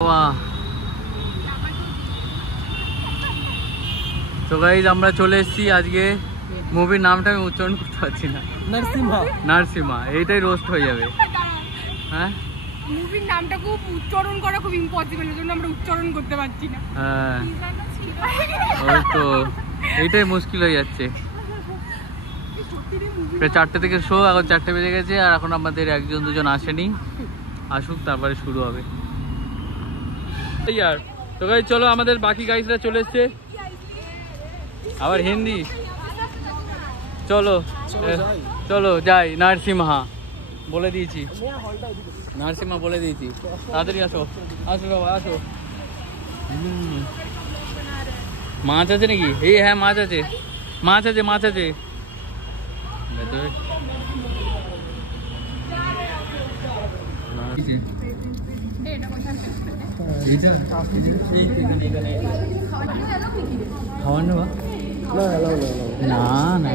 তো গাইস আমরা চলে এসেছি আজকে মুভির নামটা আমি উচ্চারণ করতে পারছি না। নারসিমা এইটাই রোস্ট হয়ে যাবে। হ্যাঁ মুভির নামটা খুব উচ্চারণ করা খুব ইম্পসিবল, এজন্য আমরা উচ্চারণ করতে পারছি না। হ্যাঁ ওই তো এইটাই মুশকিল হয়ে যাচ্ছে। 4টে থেকে শো, এখন 4টে বেজে গেছে আর এখন আমাদের একজন দুজন আসেনি, আসুক তারপরে শুরু হবে। তো গাইস চলো, আমাদের বাকি গাইসরা চলে এসছে। আবার হিন্দি, চলো চলো যাই। নারসিমহা বলে দিয়েছি, নারসিমা বলে দিয়েছি। তাড়াতাড়ি আসো, আসো বাবা আসো। মাছ আছে নাকি? এই হ্যাঁ মাছ আছে, মাছ আছে, মাছ আছে। খাওয়ার নেওয়া না না।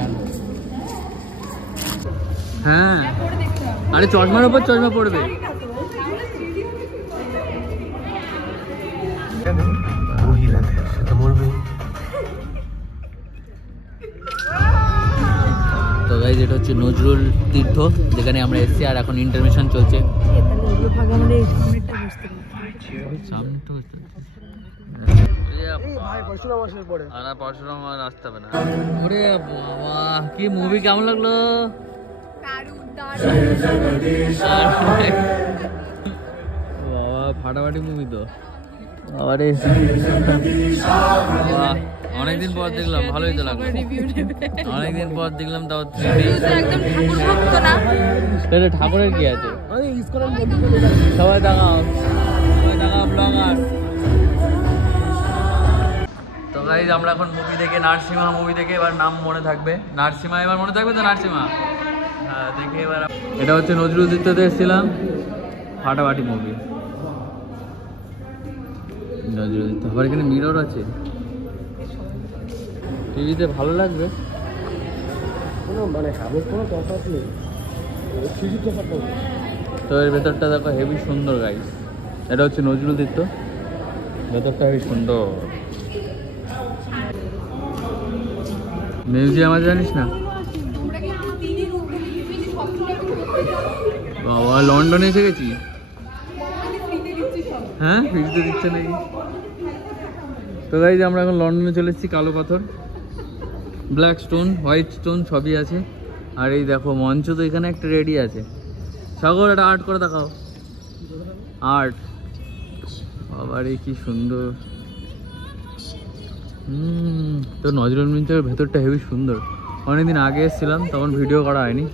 হ্যাঁ আরে চশমার উপর চশমা পড়বে। তো গাইস এটা হচ্ছে নজরুল তীর্থ, যেখানে আমরা এসেছি আর এখন ইন্টারমিশন চলছে। পরশুরাম আর আসতে হবে না। ওরে বাবা কি মুভি, কেমন লাগলো? বাবা ফাটাফাটি মুভি তো। আরে অনেকদিন পর দেখলাম, ভালোই তো লাগলো। অনেকদিন পর দেখলাম, তাও তাহলে ঠাকুরের কি আছে? সবাই দেখাও, সবাই দেখাও ব্লগার। তো গাইস আমরা এখন মুভি দেখে, নারসিমা মুভি দেখে এবার নাম মনে থাকবে, নারসিমা এবার মনে থাকবে তো, নারসিমা। হ্যাঁ দেখে এবার এটা হচ্ছে নজরুল তীর্থতে এসেছিলাম, ফাটাফাটি মুভি নজরুল তীর্থ। আবার এখানে মিরর আছে, টিভিতে ভালো লাগবে। তো এর ভেতরটা দেখো হেভি সুন্দর গাইস। এটা হচ্ছে নজরুল তীর্থ, ভেতরটা হেভি সুন্দর। মিউজিয়াম আছে জানিস না বাবা, লন্ডনে এসে গেছি। হ্যাঁ ফিরতে দিচ্ছে নাকি? তো গাইস আমরা এখন লন্ডনে চলে এসেছি। কালো পাথর, ব্ল্যাক স্টোন, হোয়াইট স্টোন সবই আছে। আর এই দেখো মঞ্চ তো এখানে একটা রেডি আছে। সাগর এটা আর্ট করে দেখাও, আর্ট। আবার এই কি সুন্দর। তো নজরুল মঞ্চের ভেতরটা হেবি সুন্দর। অনেকদিন আগে এসেছিলাম, তখন ভিডিও করা হয়নি।